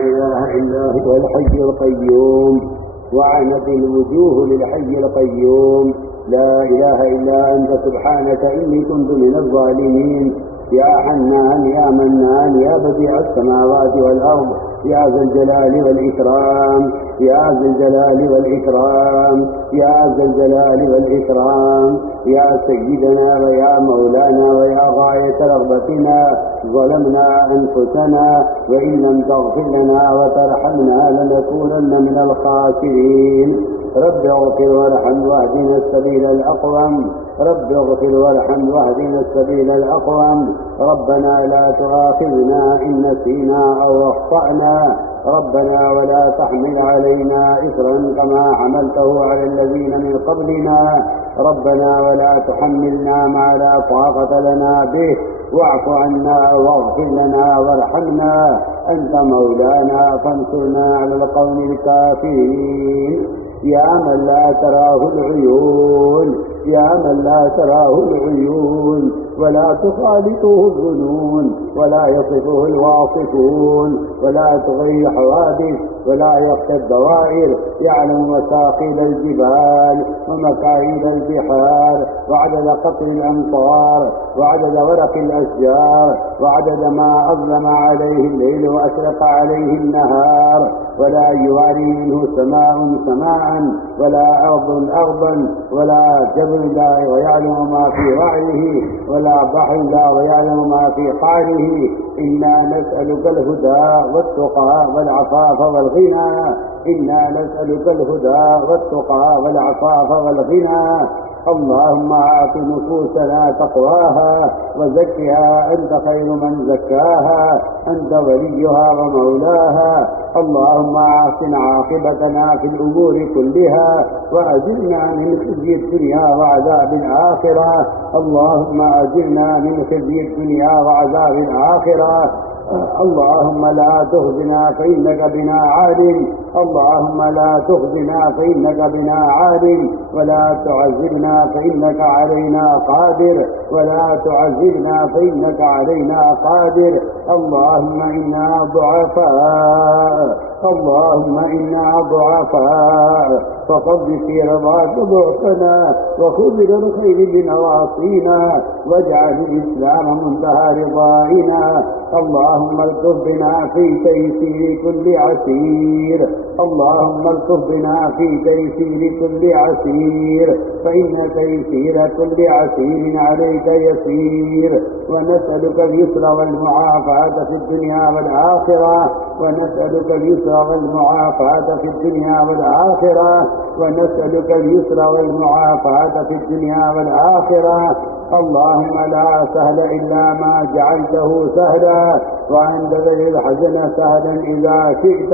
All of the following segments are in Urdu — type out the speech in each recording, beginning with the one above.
إله إلا هو الحي القيوم، وعنت الوجوه للحي القيوم. لا إله إلا أنت سبحانك إني كنت من الظالمين. يا حنان يا منان يا بديع السماوات والأرض، يا ذا الجلال والإكرام، يا ذا الجلال والإكرام، يا ذا الجلال والإكرام، يا سيدنا ويا مولانا ويا غاية رغبتنا. ظلمنا أنفسنا وإن لم تغفر لنا وترحمنا لنكونن من الخاسرين. رب اغفر وارحم واهدنا السبيل الأقوم، رب اغفر وارحم واهدنا السبيل الأقوم. ربنا لا تؤاخذنا إن نسينا أو أخطأنا، ربنا ولا تحمل علينا إصرا كما حملته على الذين من قبلنا، ربنا ولا تحملنا ما لا طاقة لنا به، واعف عنا واغفر لنا وارحمنا، أنت مولانا فانصرنا على القوم الكافرين. يا من لا تراه العيون، يا من لا تراه العيون ولا تخالطه الظنون ولا يصفه الواصفون ولا تغير حوادث ولا يخفى الدوائر، يعلم مساقيل الجبال ومكايد البحار وعدد قطر الأمطار وعدد ورق الأشجار وعدد ما أظلم عليه الليل وأشرق عليه النهار، ولا يواري منه سماء سماء ولا أرض أرضا ولا جبل لا ويعلم ما في رعيه ولا بحر لا ويعلم ما في قعره. إنا نسألك الهدى والتقى والعفاف والغنى، إنا نسألك الهدى والتقى والعفاف والغنى. اللهم آت نفوسنا تقواها وزكها أنت خير من زكاها، أنت وليها ومولاها. اللهم أحسن عاقبتنا في الأمور كلها وأجرنا من خزي الدنيا وعذاب الآخرة، اللهم أجرنا من خزي الدنيا وعذاب الآخرة. اللهم لا تخزنا فإنك بنا عالم، اللهم لا تخزنا فإنك بنا عالم، ولا تعذبنا فإنك علينا قادر، ولا تعذبنا فإنك علينا قادر. اللهم إنا ضعفاء، اللهم إنا ضعفاء، فقض في رضاك ضعفنا وخذ بالخير بنواصينا، واجعل الإسلام منتهى رضائنا. اللهم الطف بنا في تيسير كل عسير، اللهم الطف بنا في تيسير كل عسير، فإن تيسير كل عسير عليك يسير. ونسألك اليسر والمعافاة في الدنيا والآخرة، ونسألك اليسر والمعافاة في الدنيا والآخرة، ونسألك اليسر والمعافاة في الدنيا والآخرة. اللهم لا سهل إلا ما جعلته سهلا، وأنت تجعل الحزن سهلا إذا شئت.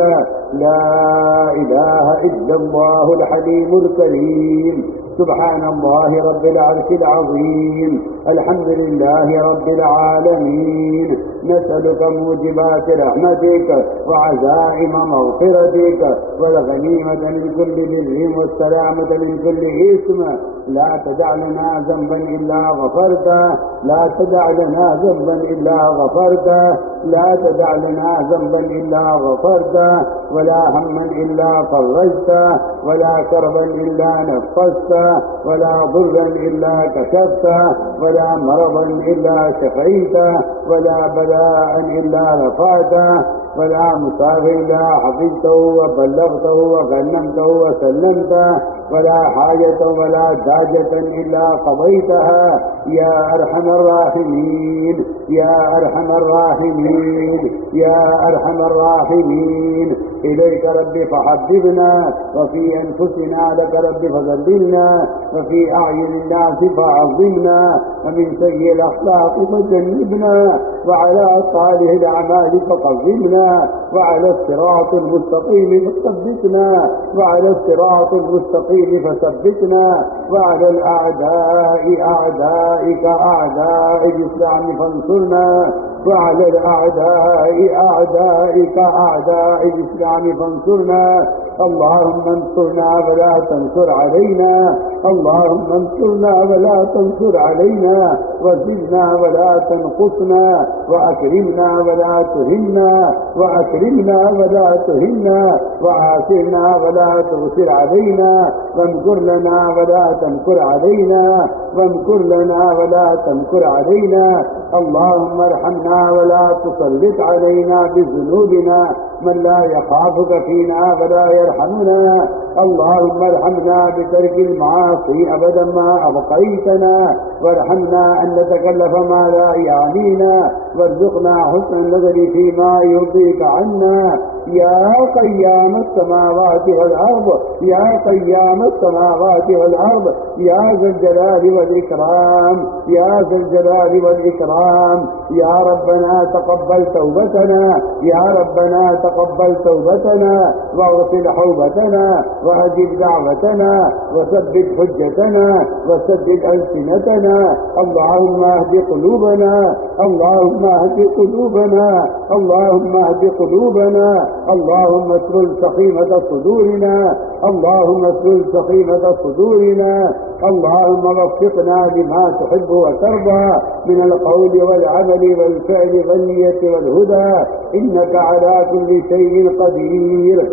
لا إله إلا الله الحليم الكريم، سبحان الله رب العرش العظيم، الحمد لله رب العالمين. نسألك موجبات رحمتك وعزائم مغفرتك والغنيمة من كل بر والسلامة من كل إثم. لا تدع لنا ذنبا إلا غفرته، لا تدع لنا ذنبا إلا غفرته، لا تدع لنا ذنبا إلا غفرته، ولا هما إلا فرجته، ولا كربا إلا نفسته، ولا ضرا إلا كشفته، ولا مرضا إلا شفيته، ولا بلاء إلا رفعته، ولا مسافر إلا حفظته وبلغته وغنمته وسلمته، ولا حاجة ولا داجة إلا قضيتها يا أرحم الراحمين، يا أرحم الراحمين، يا أرحم الراحمين. إليك رب فحببنا، وفي أنفسنا لك رب فذللنا، وفي أعين الناس فعظمنا، ومن سيء الأخلاق فجنبنا، وعلى صالح الأعمال فقومنا، وعلى الصراط المستقيم فثبتنا، وعلى الصراط المستقيم فثبتنا، وعلى الأعداء أعدائك أعداء الإسلام فانصرنا، وعلى الأعداء أعدائك أعداء الإسلام فانصرنا. اللهم انصرنا ولا تنصر علينا، اللهم انصرنا ولا تنصر علينا، وزدنا ولا تنقصنا، وأكرمنا ولا تهنا، وأكرمنا ولا تهنا، وآثرنا ولا تغفر علينا، وامكر لنا ولا تمكر علينا، وامكر لنا ولا تمكر علينا. اللهم ارحمنا ولا تسلط علينا بذنوبنا من لا يخافك فينا ولا يرحمنا. اللهم ارحمنا بترك المعاصي أبدا ما أبقيتنا، وارحمنا أن نتكلف ما لا يعنينا، وارزقنا حسن النظر فيما يرضيك عنا. يا قيام السماوات والأرض، يا قيام السماوات والأرض، يا ذا الجلال والإكرام، يا ذا الجلال والإكرام. يا ربنا تقبل توبتنا، يا ربنا تقبل توبتنا، واغفر حوبتنا، وأجب دعوتنا، وثبت حجتنا، وسدد ألسنتنا. اللهم اهد قلوبنا، اللهم اهد قلوبنا، اللهم اهد قلوبنا. اللهم اسلل سخيمة صدورنا، اللهم اسلل سخيمة صدورنا. اللهم وفقنا لما تحب وترضى من القول والعمل والفعل والنية والهدى، إنك على كل شيء قدير.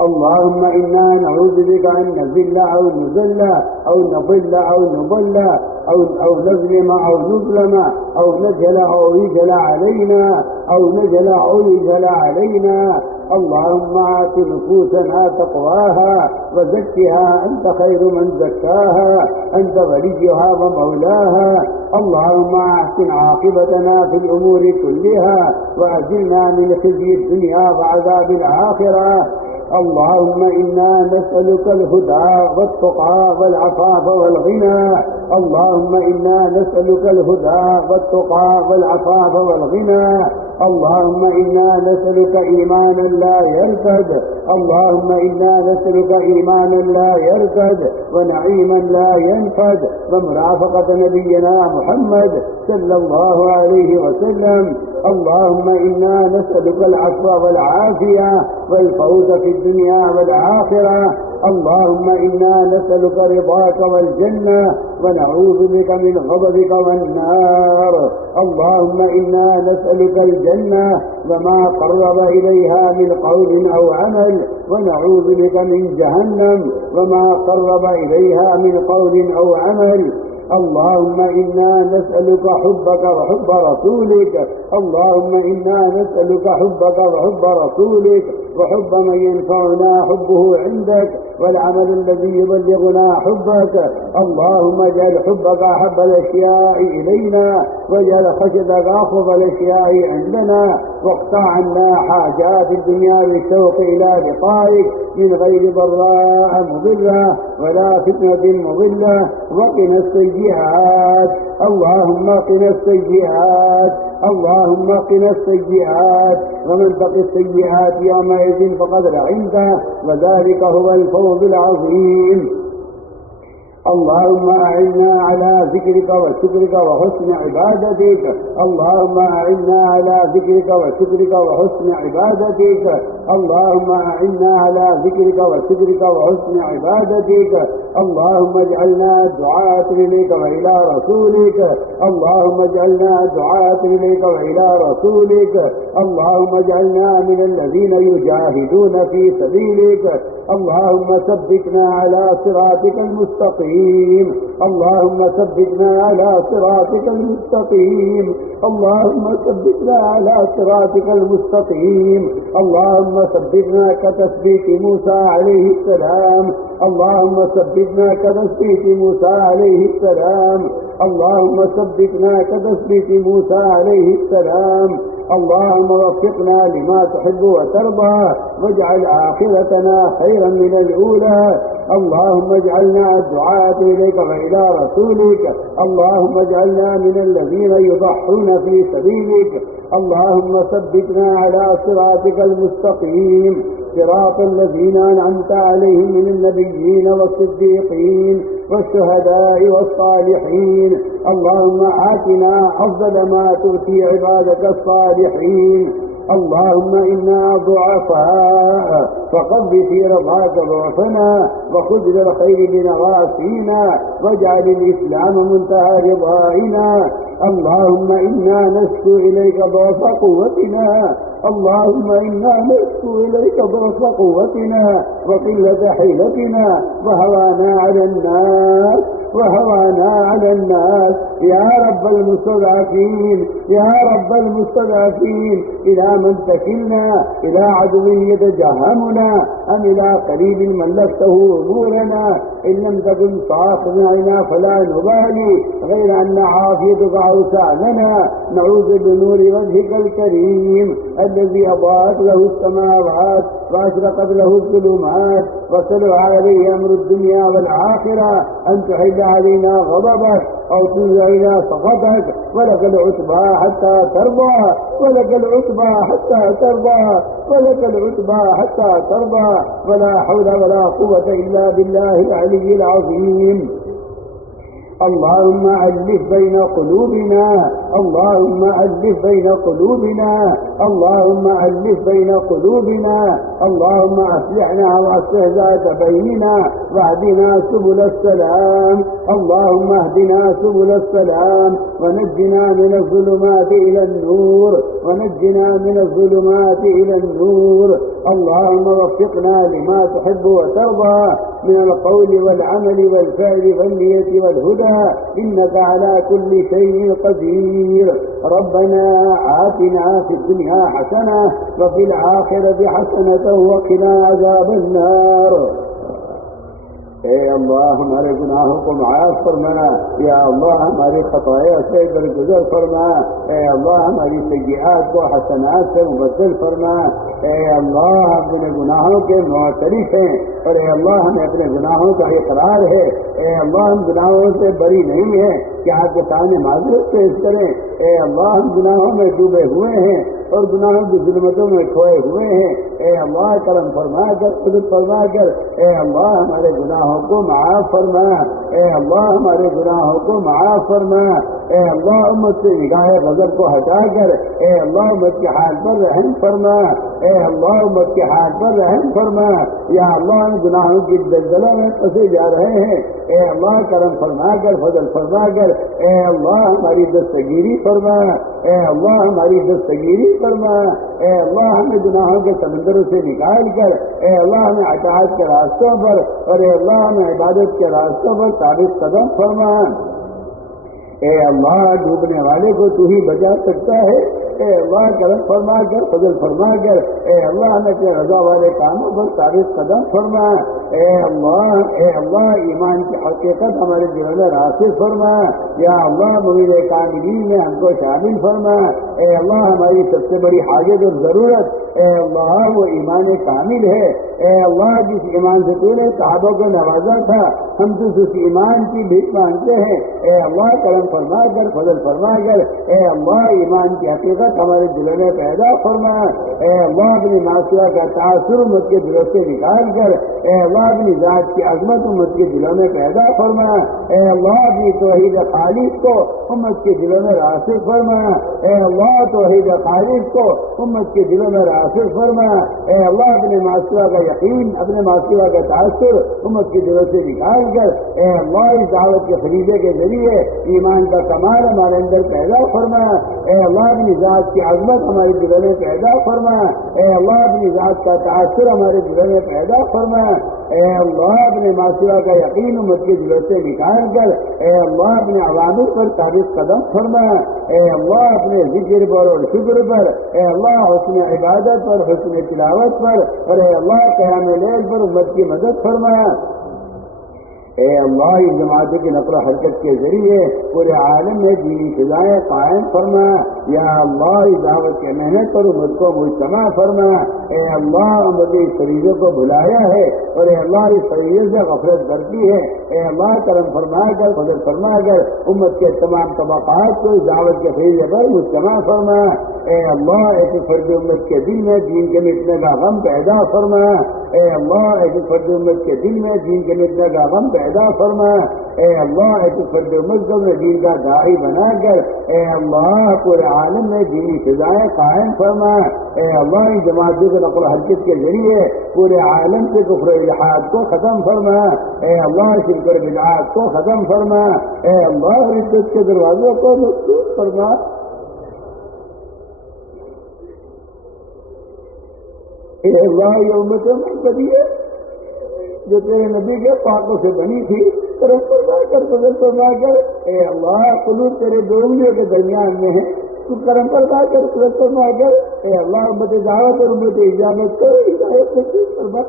اللهم إنا نعوذ بك أن نذل أو نذل أو نضل أو نضل أو نظلم أو نظلم أو نجهل أو يجهل علينا أو نجهل أو يجهل علينا. اللهم آت نفوسنا تقواها وزكها أنت خير من زكاها، أنت وليها ومولاها. اللهم أحسن عاقبتنا في الأمور كلها، وأجرنا من خزي الدنيا وعذاب الآخرة. اللهم إنا نسألك الهدى والتقى والعفاف والغنى، اللهم إنا نسألك الهدى والتقى والعفاف والغنى. اللهم إنا نسألك إيمانا لا يرتد، اللهم إنا نسألك إيمانا لا يرتد، ونعيما لا ينفد، ومرافقة نبينا محمد صلى الله عليه وسلم. اللهم إنا نسألك العفو والعافية والفوز في الدنيا والآخرة. اللهم إنا نسألك رضاك والجنة، ونعوذ بك من غضبك والنار. اللهم إنا نسألك الجنة وما قرب إليها من قول أو عمل، ونعوذ بك من جهنم وما قرب إليها من قول أو عمل. اللهم إنا نسألك حبك وحب رسولك، اللهم إنا نسألك حبك وحب رسولك، وحب من ينفعنا حبه عندك، والعمل الذي يبلغنا حبك. اللهم اجعل حبك أحب الأشياء إلينا، واجعل خشيتك أخف الأشياء عندنا، واقطع عنا حاجات الدنيا بالشوق إلى لقائك من غير ضراء مضرة ولا فتنة مضلة. وقنا السيئات، اللهم قنا السيئات، اللهم قنا السيئات. ومن تق السيئات يومئذ فقد رحمته، وذلك هو الفوز العظيم. اللهم أعنا على ذكرك وشكرك وحسن عبادتك، اللهم أعنا على ذكرك وشكرك وحسن عبادتك، اللهم أعنا على ذكرك وشكرك وحسن عبادتك. اللهم اجعلنا دعاة إليك وإلى رسولك، اللهم اجعلنا دعاة إليك وإلى رسولك. اللهم اجعلنا من الذين يجاهدون في سبيلك. اللهم ثبتنا على صراطك المستقيم، اللهم ثبتنا على صراطك المستقيم، اللهم ثبتنا على صراطك المستقيم. اللهم ثبتنا كتثبيت موسى عليه السلام، اللهم ثبتنا كتثبيت موسى عليه السلام، اللهم ثبتنا كتثبيت موسى عليه السلام. اللهم وفقنا لما تحب وترضى، واجعل آخرتنا خيرا من الأولى. اللهم اجعلنا دعاة إليك وإلى رسولك، اللهم اجعلنا من الذين يضحون في سبيلك. اللهم ثبتنا على صراطك المستقيم، صراط الذين أنعمت عليهم من النبيين والصديقين والشهداء والصالحين. اللهم آتنا أفضل ما تؤتي عبادك الصالحين. اللهم إنا ضعفاء فقض في رضاك ضعفنا وخذ بالخير بنواصينا واجعل الإسلام منتهى رضائنا. اللهم إنا نشكو إليك ضعف قوتنا، اللهم إنا نشكو إليك ضعف قوتنا وقلة حيلتنا وهوانا على الناس يا رب المستضعفين يا رب المستضعفين. إلى من تكلنا؟ إلى عدو يتجهمنا أم إلى قريب ملكته أمورنا؟ إن لم تكن صاحبنا علينا فلا نبالي غير أن عافيتك أوسعنا. نعوذ بنور وجهك الكريم الذي أضاءت له السماوات وأشرقت له الظلمات وصلى عليه أمر الدنيا والآخرة أن تحل علينا غضبك أو تنزل علينا سخطك. ولك العتبى حتى ترضى، ولك العتبى حتى ترضى، ولك العتبى حتى ترضى. ولا حول ولا قوة إلا بالله العلي العظيم. اللهم ألف بين قلوبنا، اللهم ألف بين قلوبنا، اللهم ألف بين قلوبنا. اللهم أصلحنا وأصلح ذات بيننا واهدنا سبل السلام. اللهم اهدنا سبل السلام ونجنا من الظلمات إلى النور، ونجنا من الظلمات إلى النور. اللهم وفقنا لما تحب وترضى من القول والعمل والفعل والنية والهدى، إنك على كل شيء قدير. ربنا آتنا في الدنيا حسنة وفي الآخرة حسنة وقنا عذاب النار. اے اللہ ہمارے گناہوں کو معاف فرما، یا اللہ ہماری خطایا سے درگزر فرما، اے اللہ ہماری سیئات کو حسنات سے مبدل فرما. اے اللہ ہم اپنے گناہوں کے معترف ہیں اور اے اللہ ہمیں اپنے گناہوں کا اقرار ہے. اے اللہ ہم گناہوں سے بری نہیں ہیں کہ آپ کے سامنے معذرت پیش کریں. اے اللہ ہم گناہوں میں ڈوبے ہوئے ہیں اور گناہوں کی ظلمتوں میں کھوئے ہوئے ہیں. اے اللہ کرم فرما کر، قدرت فرما کر اے اللہ ہمارے گناہوں کو معاف فرما. اے اللہ ہمارے گناہوں کو معاف فرما. اے اللہ امت سے نگاہ غضب کو ہٹا کر اے اللہ امت کے حال پر رحم فرما. اے اللہ امت کے حال پر رحم فرما. یا اللہ ہم گناہوں کی دلدلوں میں پھنسے جا رہے ہیں. اے اللہ کرم فرما کر، فضل فرما کر اے اللہ ہماری دستگیری فرما. اے اللہ ہماری دستگیری فرما. اے اللہ ہمیں گناہوں کے سمندروں سے نکال کر اے اللہ ہمیں اطاعت کے راستوں پر اور اے اللہ ہمیں عبادت کے راستوں پر ثابت قدم فرما. اے اللہ ڈوبنے والے کو تو ہی بچا سکتا ہے. اے اللہ کرم فرما کر، فضل فرما کر اے اللہ ہمیں اپنے رضا والے کاموں پر ثابت قدم فرما. اے اللہ ایمان کی حقیقت ہمارے دلوں میں راسخ فرما. یا اللہ مرید کاملین میں ہم کو شامل فرما. اے اللہ ہماری سب سے بڑی حاجت اور ضرورت اے اللہ وہ ایمان کامل ہے. اے اللہ جس ایمان سے تو نے صحابوں کو نوازا تھا، ہم تو اس ایمان کی بھیک مانگتے ہیں. اے اللہ کرم فرما کر، فضل فرما کر اے اللہ ایمان کی حقیقت ہمارے دلوں میں پیدا فرما. اے اللہ اپنی معصیہ کا تاثر امت کے دلوں سے نکال کر اے اللہ اپنی ذات کی عظمت امت کے دلوں میں پیدا فرما. اے اللہ اپنی توحید خالص کو امت کے دلوں میں راسخ فرما. اے اللہ توحید خالص کو امت کے دلوں میں راسخ فرما. اے اللہ اپنے معصیہ کا یقین، اپنے معصیہ کا تاثر امت کے دلوں سے نکال کر اے اللہ اس دعوت کے خریدے کے ذریعے ایمان کا کمال ہمارے اندر پیدا فرما. اے اللہ اپنی ذات کی عظمت ہمارے دلوں میں پیدا فرما. اے اللہ اپنی ذات کا تاثر ہمارے دلوں میں پیدا فرما. اے اللہ اپنے معصیہ کا یقین امت کے دلوں سے نکال کر اے اللہ اپنے عوامل پر ثابت قدم فرما. اے اللہ اپنے ذکر پر اور شکر پر اے اللہ حسن عبادت پر، حسن تلاوت پر اور اے اللہ قیام لیل پر امت کی مدد فرما. اے اللہ اس جماعت کی نقل و حرکت کے ذریعے پورے عالم میں دینی فضائیں قائم فرما. یا اللہ اس دعوت کے محنت پر امت کو مجتمع فرما. اے اللہ امت اس فریضوں کو بلایا ہے اور اے اللہ اس فریضے سے غفلت کرتی ہے. اے اللہ کرم فرما کر، فضل فرما کر امت کے تمام طبقات کو اس دعوت کے فریضے پر مجتمع فرما. اے اللہ ایسے فرد امت کے دل میں دین کے مٹنے کا غم پیدا فرما. اے اللہ ایسے فرد امت کے دل میں دین کے مٹنے کا غم پیدا فرما. اے اللہ تو فرد مذہب میں دین کا داعی بنا کر اے اللہ پورے عالم میں دینی فضائیں قائم فرما. اے اللہ ان جماعتوں کے نقل و حرکت کے ذریعے پورے عالم سے کفر و الحاد کو ختم فرما. اے اللہ شرک و بدعات کو ختم فرما. اے اللہ رزق کے دروازوں کو مفتوح فرما. اے اللہ یہ امت محمدی ہے جو تیرے نبی کے پاکوں سے بنی تھی، کرم فرما کر فضل فرما کر. اے اللہ قلوب تیرے دو انگلیوں کے درمیان میں ہے، تو کرم فرما کر فضل فرما کر. اے اللہ امت دعوت اور امت اجابت کو ہدایت نصیب فرما.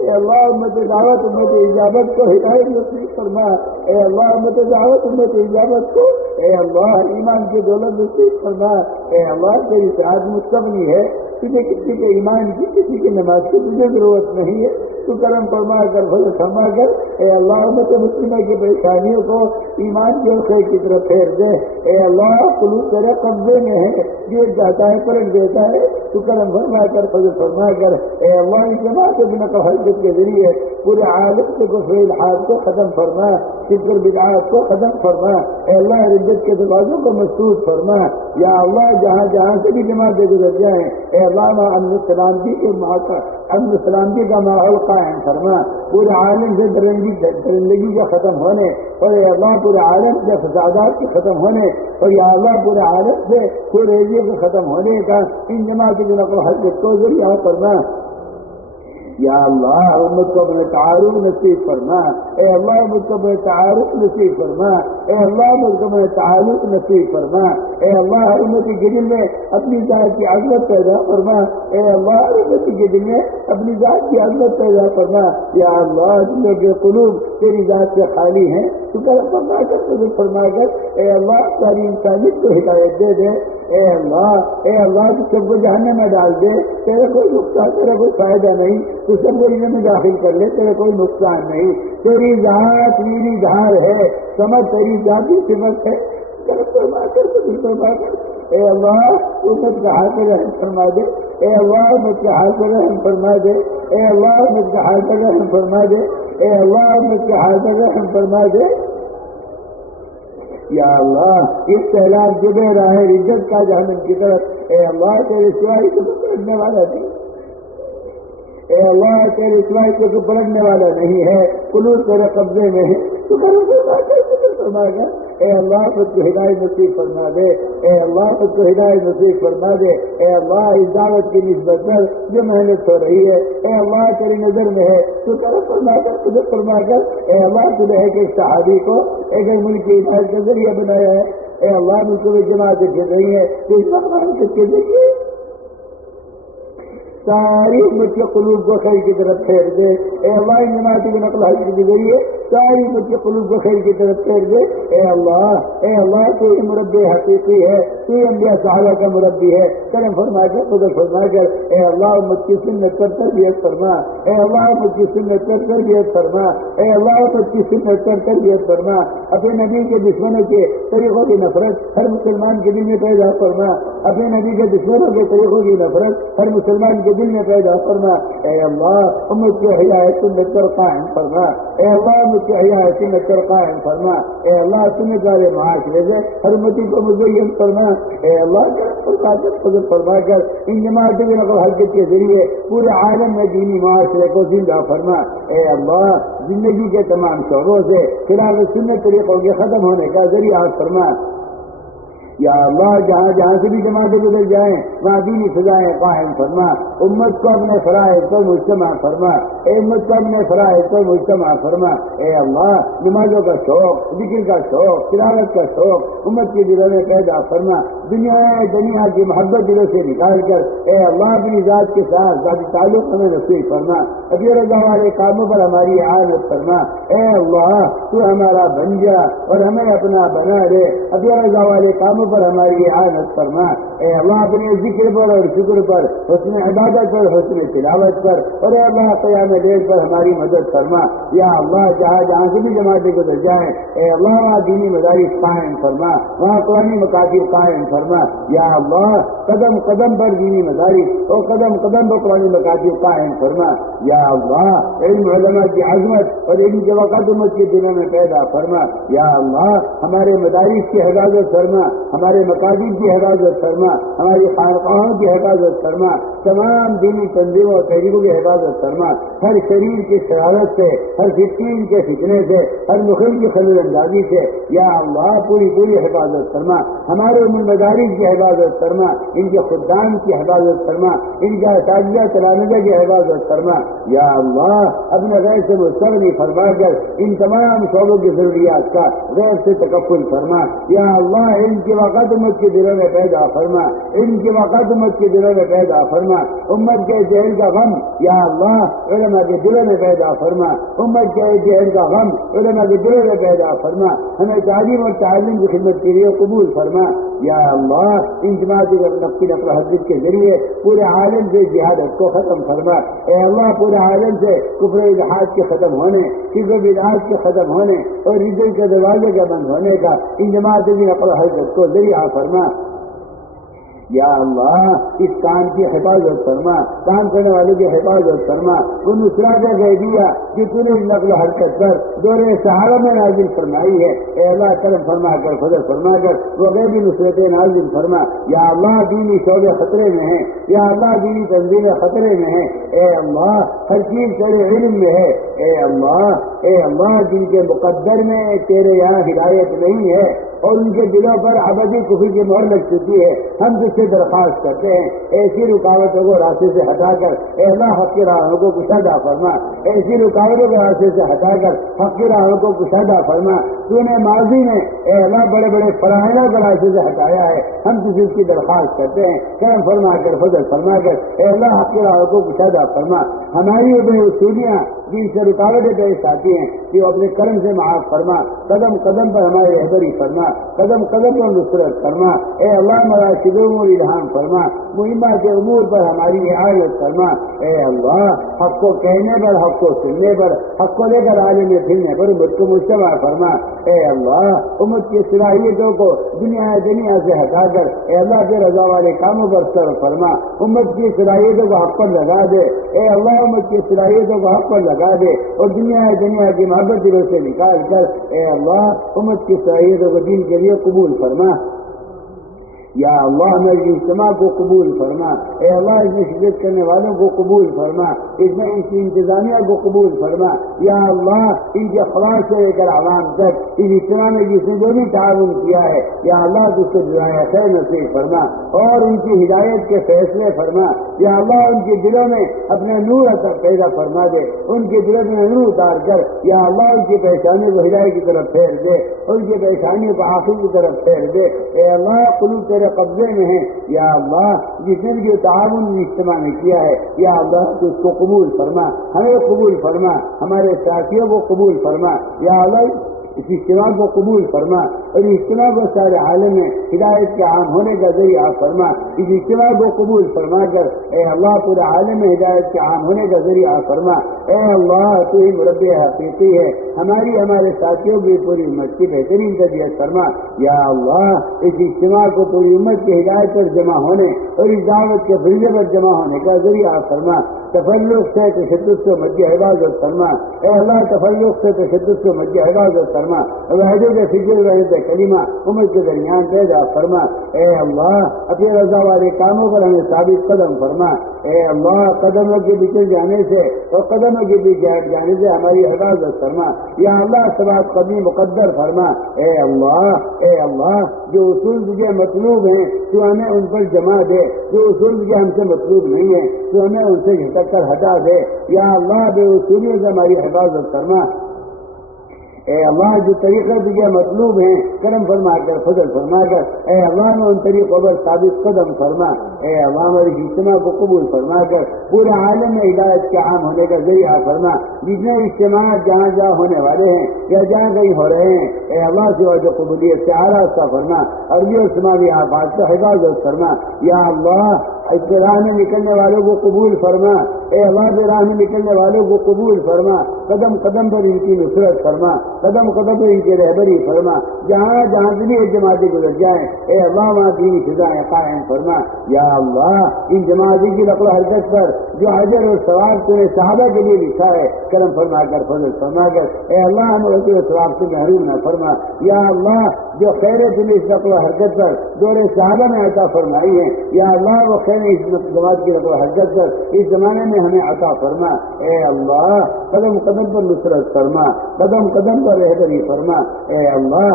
اے اللہ امت دعوت امت اجابت کو ہدایت نصیب فرما. اے اللہ امت دعوت امت اجابت کو اے اللہ ایمان کی دولت نصیب فرما. اے اللہ تیری سعادت مستغنی ہے، تجھے کسی کے ایمان کی کسی کی نماز کی تجھے ضرورت نہیں ہے. تو کرم فرما کر فضل فرما کر اے اللہ امت مسلمہ کی پریشانیوں کو ایمان کے خیر کی طرف پھیر دے. اے اللہ قلوب تیرے قبضے میں ہے، یہ جاتا ہے پلٹ دیتا ہے. تو کرم فرما کر فضل فرما کر اے اللہ اس جماعت بن حرکت کے ذریعے پورے عالم سے کفر الحاد کو ختم فرما، شرک بدعات کو ختم فرما. اے اللہ رزق کے دروازوں کو مفتوح فرما. یا اللہ جہاں جہاں سے بھی جماعتیں گزر جائیں اے اللہ امن سلامتی کے امن سلامتی کا ماحول قائم فرما. پورے عالم سے درندگی کا ختم ہونے اور اے اللہ پورے عالم سے فسادات کے ختم ہونے اور یا اللہ پورے عالم سے خریدیوں کے ختم ہونے کا ان جماعتوں کی نقل و حرکت کو ذریعہ فرما. یا اللہ امت کو اپنے تعارف نصیب فرما. اے اللہ امت کو اپنے تعارف نصیب فرما. اے اللہ امت کو اپنے تعارف نصیب فرما. اے اللہ ہر امت کے دل میں اپنی ذات کی عظمت پیدا فرما. اے اللہ ہر امت کے دل میں اپنی ذات کی عظمت پیدا فرما. یا اللہ جن کے قلوب تیری ذات سے خالی ہیں تو کرم فرما کر فضل فرما کر اے اللہ ساری انسانیت کو ہدایت دے دے. اے اللہ تو سب کو جہنم میں ڈال دے. تیرے کوئی نقصان تیرا کوئی فائدہ نہیں، تو سب کو انہیں میں داخل کر لے، تیرے کوئی نقصان نہیں. تیری ذات میری جھاڑ ہے، سمجھ تیری ذاتی صفت ہے. کرم فرما کر فضل فرما کر اے اللہ امت کا حال پر رحم فرما دے. اے اللہ امت کا حال پر رحم فرما دے. اے اللہ امت کا حال پر رحم فرما دے. اے اللہ امت کا حال پر رحم فرما دے. یا اللہ اس سیلاب جو بہ رہا ہے رزق کا جہنم کی طرف اے اللہ تیرے سوائے کو پلٹنے والا نہیں. اے اللہ تیرے سوائے کو پلٹنے والا نہیں ہے. قلوب تیرے قبضے میں ہے. تو فرما کر اے اللہ خود کو ہدایت نصیب فرما دے. اے اللہ خود کو ہدایت نصیب فرما دے. اے اللہ اس دعوت کی نسبت پر جو محنت ہو رہی ہے اے اللہ تیری نظر میں ہے تو طرف فرما کر تجھے فرما کر اے اللہ تجھے ایک صحابی کو ایک ملک کی ہدایت کا ذریعہ بنایا ہے. اے اللہ ملک میں جماعتیں گر رہی ہے تو اس وقت کے ذریعے ساری امت کے قلوب کو خیر کی طرف پھیر دے. اے اللہ ان جماعتوں کی نقل حرکت کے ذریعے ساری امت کے قلوب کو خیر کی طرف پھیر دے. اے اللہ تو ہی مربی حقیقی ہے، تو ہی انبیاء صحابہ کا مربی ہے. کرم فرما کر فضل فرما کر اے اللہ امت کی سنت پر تربیت فرما. اے اللہ امت کی سنت پر تربیت فرما. اے اللہ امت کی سنت پر تربیت فرما. اپنے نبی کے دشمنوں کے طریقوں کی نفرت ہر مسلمان کے دل میں پیدا فرما. اپنے نبی کے دشمنوں کے طریقوں کی نفرت ہر مسلمان کے دل میں پیدا فرما. اے اللہ امت کو ہدایت سنت پر قائم فرما. اے اللہ امت کو ہدایت سنت پر قائم فرما. اے اللہ سنت والے معاشرے سے ہر امتی کو مزین فرما. اے اللہ فضل فرما کر ان جماعتوں کی نقل حرکت کے ذریعے پورے عالم میں دینی معاشرے کو زندہ فرما. اے اللہ زندگی کے تمام شعبوں سے خلاف سنت طریقوں کے ختم ہونے کا ذریعہ فرما. یا اللہ جہاں جہاں سے بھی جماعتیں گزر جائیں وہاں دینی فضائیں قائم فرما. امت کو اپنے فرائض کو مجتمع فرما. اے امت کو اپنے فرائض کو مجتمع فرما. اے اللہ نمازوں کا شوق، ذکر کا شوق، تلاوت کا شوق امت کے دلوں میں پیدا فرما. دنیا کی محبت دلوں سے نکال کر اے اللہ اپنی ذات کے ساتھ ذاتی تعلق ہمیں نصیب فرما. ابھی رضا والے کاموں پر ہماری اعانت فرما. اے اللہ تو ہمارا بن جا اور ہمیں اپنا بنا دے. ابھی رضا والے کاموں پر ہماری اعانت فرما. اے اللہ اپنے ذکر پر اور شکر پر، حسن عبادت اور حسن تلاوت پر، اور اے اللہ قیام لیل پر ہماری مدد فرما یا اللہ، جہاں سے بھی جماعتیں گزر جائیں اے اللہ وہاں دینی مدارس قائم فرما، وہاں قرآنی مکاتب قائم فرما یا اللہ، قدم قدم پر دینی مدارس اور قدم قدم پر قرآنی مکاتب قائم فرما یا اللہ، علم علماء کی عظمت اور علم کے وقت امت کے دلوں میں پیدا فرما یا اللہ، ہمارے مدارس کی حفاظت فرما، ہمارے مکاتب کی حفاظت فرما، ہماری خانقاہوں کی حفاظت فرما، تمام دینی تنظیموں اور تحریکوں کی حفاظت فرما، ہر شریر کی شرارت سے، ہر فتنین کے فتنے سے، ہر مخل کی خلل اندازی سے یا اللہ پوری حفاظت فرما، ہمارے ان مدارس کی حفاظت فرما، ان کے خدام کی حفاظت فرما، ان کا اساتذہ تلامذہ کی حفاظت فرما یا اللہ، اپنے غیر سے مستغنی فرما کر ان تمام شعبوں کی ضروریات کا غیر سے تکفل فرما یا اللہ، ان کے وقت امت کے دلوں میں پیدا فرما، ان کے وقت امت کے دلوں میں پیدا فرما، امت کے جہل کا غم یا اللہ علماء کے دلوں میں پیدا فرما، امت کے جہل کا غم علماء کے دلوں میں پیدا فرما، ہمیں تعلیم اور تعلیم کی خدمت کے لیے قبول فرما یا اللہ، ان جماعتی نقل و حدیث کے ذریعے پورے عالم سے جہادت کو ختم فرما اے اللہ، پورے عالم سے کفر و الحاد کے ختم ہونے، شرک و بدعات کے ختم ہونے اور رجل کے دروازے کا بند ہونے کا ان جماعتی نقل و حدیث کو ذریعہ فرما یا اللہ، اس کام کی حفاظت فرما، کام کرنے والوں کی حفاظت فرما، وہ نصرات غیبیہ کہ تو نے نقل و حرکت کر دورے سہارا میں نازل فرمائی ہے اے اللہ، کرم فرما کر فضل فرما کر وہ غیبی نصرتیں نازل فرما یا اللہ، دینی شعبے خطرے میں ہیں یا اللہ، دینی تنظیمیں خطرے میں ہیں اے اللہ، ہر چیز تیرے علم میں ہے اے اللہ، جن کے مقدر میں تیرے یہاں ہدایت نہیں ہے اور ان کے دلوں پر ابدی کفر کی مہر لگ چکی ہے، ہم تجھ سے درخواست کرتے ہیں ایسی رکاوٹوں کو راستے سے ہٹا کر اے اللہ حق کی راہوں کو کشادہ فرما، ایسی رکاوٹوں کو راستے سے ہٹا کر حق کی راہوں کو کشادہ فرما، تو نے ماضی میں اے اللہ بڑے بڑے فراہموں کو راستے سے ہٹایا ہے، ہم تجھ کی درخواست کرتے ہیں کرم فرما کر فضل فرما کر اے اللہ حق کی راہوں کو کشادہ فرما، ہماری بے اصولیاں جن سے رکاوٹیں پیش آتی ہیں کہ اپنے کرم سے معاف فرما، قدم قدم پر ہماری رہبری فرما، قدم قدم پر نصرت فرما اے اللہ، مراشدوں میں الہام فرما، مہمہ کے امور پر ہماری رعایت فرما اے اللہ، حق کو کہنے پر، حق کو سننے پر، حق کو لے کر عالم میں پھرنے پر امت کو مجتمع فرما اے اللہ، امت کی صلاحیتوں کو دنیا سے ہٹا کر اے اللہ کے رضا والے کاموں پر صرف فرما، امت کی صلاحیتوں کو حق پر لگا دے اے اللہ، امت کی صلاحیتوں کو حق پر لگا دے اور دنیا کی محبت دلوں سے نکال کر اے اللہ امت کی صلاحیتوں کو دین کے لیے قبول فرما یا اللہ، ہمارے اجتماع کو قبول فرما اے اللہ، اس میں شرکت کرنے والوں کو قبول فرما، اس میں ان کی انتظامیہ کو قبول فرما یا اللہ، ان کے خلاص سے لے کر عوام تک اس اجتماع میں جس نے جو بھی تعاون کیا ہے یا اللہ تو اس کو جزائے خیر نصیب فرما اور ان کی ہدایت کے فیصلے فرما یا اللہ، ان کے دلوں میں اپنے نور پیدا فرما دے، ان کے دلوں میں نور اتار کر یا اللہ ان کی پریشانی کو ہدایت کی طرف پھیر دے، ان کی پریشانی کو آخر کی طرف پھیر دے اے اللہ، قلوب تیرے قبضے میں ہیں یا اللہ، جس نے بھی تعاون اجتماع میں کیا ہے یا اللہ تو اس کو قبول فرما، ہمیں قبول فرما، ہمارے ساتھیوں کو قبول فرما یا اللہ، اس اجتماع کو قبول فرما اور اجتماع کو سارے عالم میں ہدایت کے عام ہونے کا ذریعہ فرما، اس اجتماع کو قبول فرما کر اے اللہ پورے عالم میں ہدایت کے عام ہونے کا ذریعہ فرما اے اللہ، تو ہی مربی حقیقی ہے، ہمارے ساتھیوں کی پوری امت کی بہترین تربیت فرما یا اللہ، اس اجتماع کو پوری امت کی ہدایت پر جمع ہونے اور اس دعوت کے فریضے پر جمع ہونے کا ذریعہ فرما، تفرق سے تشدد سے مد حفاظت فرما اے اللہ، تفرق سے تشدد سے مد حفاظت فرما، وحدت فکر وحدت کلمہ امت کے درمیان پیدا فرما اے اللہ، اپنے رضا والے کاموں پر ہمیں ثابت قدم فرما اے اللہ، قدموں کے بچڑ جانے سے اور قدموں کے بیچ ہٹ جانے سے ہماری حفاظت فرما یا اللہ، ثبات قدمی مقدر فرما اے اللہ، جو اصول تجھے مطلوب ہیں تو ہمیں ان پر جمع دے، جو اصول تجھے ہم سے مطلوب نہیں ہے تو ہمیں ان سے جھٹک کر ہٹا دے یا اللہ، بے اصولیوں سے ہماری حفاظت فرما اے اللہ جو طریقے تجھے مطلوب ہیں کرم فرما کر فضل فرما کر اے اللہ نے ان طریقوں پر ثابت قدم فرما اے اللہ ہماری اجتماع کو قبول فرما کر پورے عالم میں ہدایت کے عام ہونے کا ذریعہ فرما جتنے اجتماعات جہاں جہاں ہونے والے ہیں یا جہاں کہیں ہو رہے ہیں اے اللہ سے جو قبولیت سے آراستہ فرما اور یہ سماوی آفات سے حفاظت فرما یا اللہ اس کے راہ میں نکلنے والوں کو قبول فرما اے اللہ کے راہ میں نکلنے والوں کو قبول فرما قدم قدم پر ان کی نصرت فرما قدم قدم پر ان کی رہبری فرما جہاں جہاں بھی جماعتیں گزر جائیں اے اللہ وہاں دینی فضائیں قائم فرما یا اللہ ان جماعتوں کی نقل و حرکت پر جو اجر اور ثواب تو نے صحابہ کے لیے لکھا ہے کرم فرما کر فضل فرما کر اے اللہ ہم اجر و ثواب سے محروم نہ فرما یا اللہ جو خیر تم اس نقل و حرکت پر دور صحابہ نے عطا فرمائی ہے یا اللہ وہ خیر اس جماعت کی نقل و حرکت پر اس زمانے میں ہمیں عطا فرما اے اللہ قدم قدم پر نصرت فرما قدم قدم پر رہبری فرما اے اللہ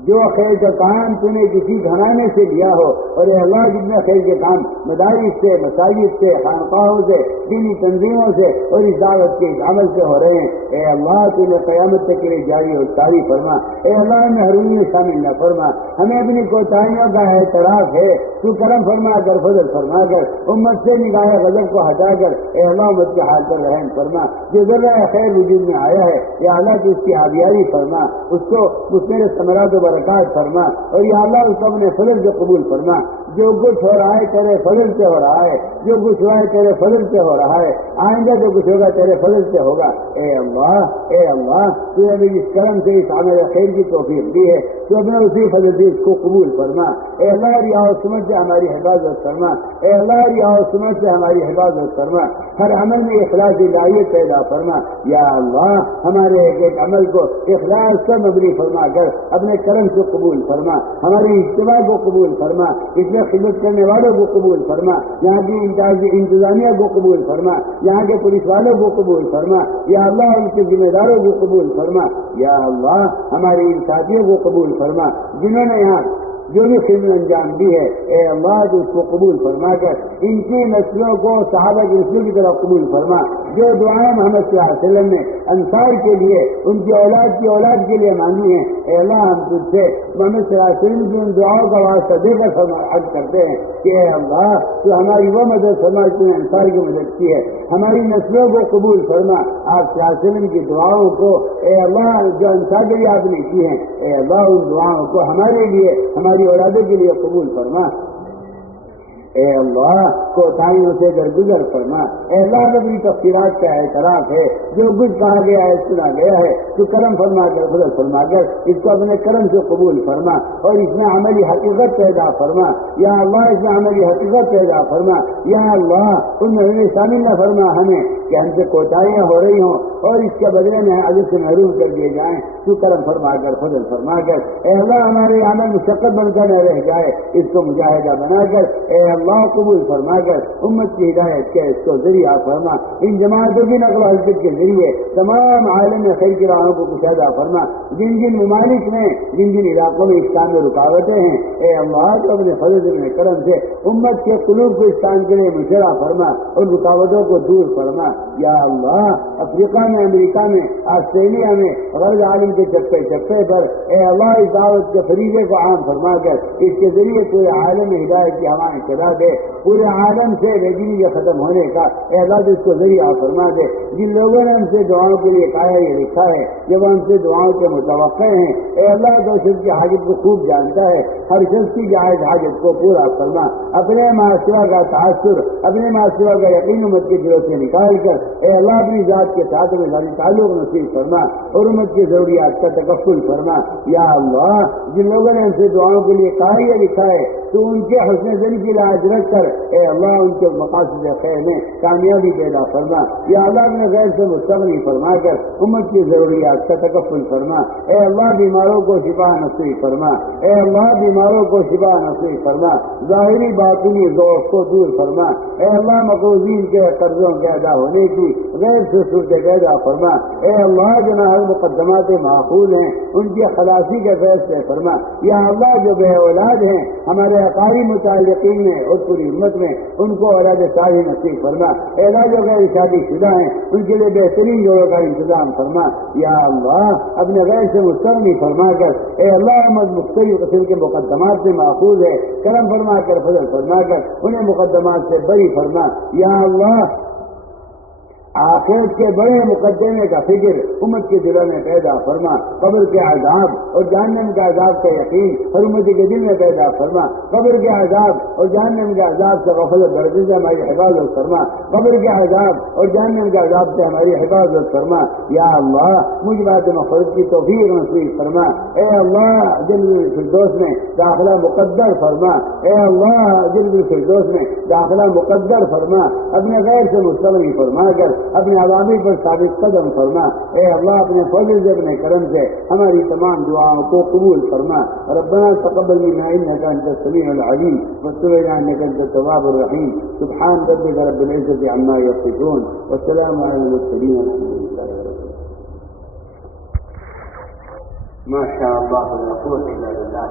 جو خیر کا کام تم نے کسی گھرانے سے لیا ہو اور اے اللہ جتنے خیر کے کام مدارس سے مساجد سے خانقاہوں سے دینی تنظیموں سے اور اس دعوت کے اس عمل سے ہو رہے ہیں اے اللہ تمہیں قیامت تک کے لیے جاری اور ساری فرما اے اللہ محرومی میں شامل نہ فرما ہمیں اپنی کوتاہیوں کا اعتراف ہے تو کرم فرما کر فضل فرما کر امت سے نگاہ غضب کو ہٹا کر اے اللہ امت کے حال پر رحم فرما جو ذرہ خیر وجود میں آیا ہے یا اللہ کی اس کی آبیاری فرما اس کو اس میرے ثمرات و برکات فرما اور یا اللہ اس کو اپنے فضل سے قبول فرما جو کچھ ہو رہا ہے تیرے فضل سے ہو رہا ہے جو کچھ ہوا ہے تیرے فضل سے ہو رہا ہے آئندہ جو کچھ ہوگا تیرے فضل سے ہوگا اے اللہ تو نے اس کرم سے اس عمل خیر کی توفیق دی ہے تو اپنے اسی فضل سے اس کو قبول فرما اے اللہ ریا و سمجھ سے ہماری حفاظت فرما اے اللہ ریا و سمجھ سے ہماری حفاظت فرما ہر عمل میں اخلاص الہیت پیدا فرما یا اللہ ہمارے ایک ایک عمل کو اخلاص سے مبنی فرما کر اپنے کرم سے قبول فرما ہماری اجتماع کو قبول فرما اس میں خدمت کرنے والوں کو قبول فرما یہاں کی انتظامیہ کو قبول فرما یہاں کے پولیس والوں کو قبول فرما یا اللہ ان کے ذمہ داروں کو قبول فرما یا اللہ ہمارے ان ساتھیوں کو قبول فرما جنہوں نے یہاں جو بھی خدمت انجام دی ہے اے اللہ جو اس کو قبول فرما کر ان کی نسلوں کو صحابہ کی نسلوں کی طرح قبول فرما جو دعائیں محمد صلی اللہ علیہ وسلم نے انصار کے لیے ان کی اولاد کے لیے مانگی ہیں اے اللہ ہم تجھ سے محمد صلی اللہ علیہ وسلم کی ان دعاؤں کا واسطہ دے کر عرض کرتے ہیں کہ اے اللہ تو ہماری وہ مدد فرما تو نے انصار کی مدد کی ہے ہماری نسلوں کو قبول فرما آپ صلی اللہ علیہ وسلم کی دعاؤں کو اے اللہ جو انصار کے لیے آپ نے کی ہیں اے اللہ ان دعاؤں کو ہمارے لیے ہماری اولادوں کے لیے قبول فرما اے اللہ کوتاہیوں سے درگزر فرما اے اللہ اپنی تفصیلات کا اعتراف ہے جو کچھ کہا گیا ہے سنا گیا ہے تو کرم فرما کر فضل فرما کر اس کو اپنے کرم سے قبول فرما اور اس میں عملی حقیقت پیدا فرما یا اللہ اس میں عملی حقیقت پیدا فرما یا اللہ ان میں شامل نہ فرما ہمیں کہ ہم سے کوتاہیاں ہو رہی ہوں اور اس کے بدلے میں عزت سے محروم کر دیے جائیں تو کرم فرما کر فضل فرما کر اے اللہ ہمارے عمل مشقت بن کر نہ رہ جائے اس کو مجاہدہ بنا کر اے اللہ قبول فرما کر امت کی ہدایت کے اس کو ذریعہ فرما ان جماعتوں کی نقل و حرکت کے ذریعے تمام عالم خیر کی راہوں کو کشادہ فرما جن جن ممالک میں جن جن علاقوں میں اس کام میں رکاوٹیں ہیں اے اللہ تو اپنے فضل اپنے کرم سے امت کے قلوب کو اس کام کے لیے مشورہ فرما اور رکاوٹوں کو دور فرما یا اللہ افریقہ میں امریکہ میں آسٹریلیا میں غرب عالم کے چپے چپے پر اے اللہ اس دعوت کے فریضے کو عام فرما کر اس کے ذریعے پورے عالم ہدایت کی ہوائیں چلا دے پورے عالم سے بےدینی کے ختم ہونے کا اے اللہ اس کو ذریعہ فرما دے جن لوگوں نے ہم سے دعاؤں کے لیے کہا یہ لکھا ہے جب ہم سے دعاؤں کے متوقع ہیں اے اللہ تو شخص کی حاجت کو خوب جانتا ہے ہر شخص کی جائز حاجت کو پورا فرما اپنے معاشرہ کا تاثر اپنے معاشرہ کا یقین امت کے دلوں سے نکال کر اے اللہ اپنی ذات کے ساتھ میں تعلق نصیب فرما اور امت کی ضروریات کا تکفل فرما یا اللہ جن لوگوں نے ہم سے دعاؤں کے لیے کہا یہ لکھا ہے تو ان کے حسن ذن کی لاج رکھ کر اے اللہ ان کے مقاصد خیر میں کامیابی پیدا فرما یا اللہ اپنے غیر سے مستغنی فرما کر امت کی ضروریات کا تکفل فرما اے اللہ بیماروں کو شفا نصیب فرما اے اللہ بیماروں کو شفا نصیب فرما ظاہری باطنی ذوق کو دور فرما، اے اللہ مقروضین کے قرضوں کے ادا ہونے کی غیر سے صورت ادا فرما، اے اللہ جو نہ مقدمات معقول ہیں ان کی خلاصی کے فیصلے فرما، یا اللہ جو بے اولاد ہیں ہمارے عقاری متعلقین میں اور پوری امت میں ان کو اولاد صالح نصیب فرما، اے اللہ جو غیر شادی شدہ ہیں ان کے لیے بہترین جوڑوں کا انتظام فرما، یا اللہ اپنے غیر سے مستغنی فرما کر اے اللہ مختلف قسم کے مقدمات سے ماخوذ ہے، کرم فرما کر فضل فرما کر انہیں مقدمات سے بری فرما، یا اللہ آخرت کے بڑے مقدمے کا فکر امت کے دلوں میں پیدا فرما، قبر کے عذاب اور جہنم کے عذاب کا یقین ہر امت کے دل میں پیدا فرما، قبر کے عذاب اور جہنم کے عذاب سے غفلت درجے سے ہماری حفاظت فرما، قبر کے عذاب اور جہنم کے عذاب سے ہماری حفاظت فرما، یا اللہ مجھ بات مغفرت کی توفیق نصیب فرما، اے اللہ جنت الفردوس میں داخلہ مقدر فرما، اے اللہ جنت الفردوس میں داخلہ مقدر فرما، اپنے غیر سے مستغنی فرما کر اپنے عوامی پر ثابت قدم فرما، اے اللہ اپنے فضل سے اپنے کرم سے ہماری تمام دعاؤں کو قبول فرما، ربنا تقبل منا انك انت السميع العليم وتب علينا انك انت التواب الرحيم، سبحان ربك رب العزة عما يصفون والسلام على المرسلين والحمد لله رب العالمين. ما شاء الله لا قوة الا بالله.